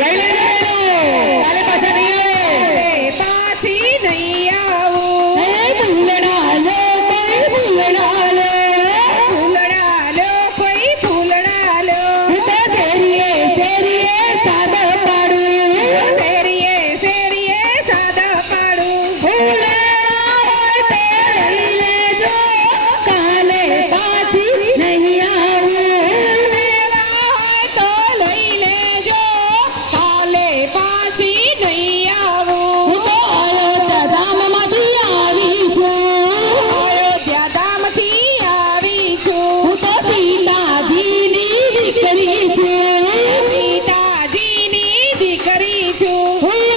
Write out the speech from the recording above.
ஏழை carinho.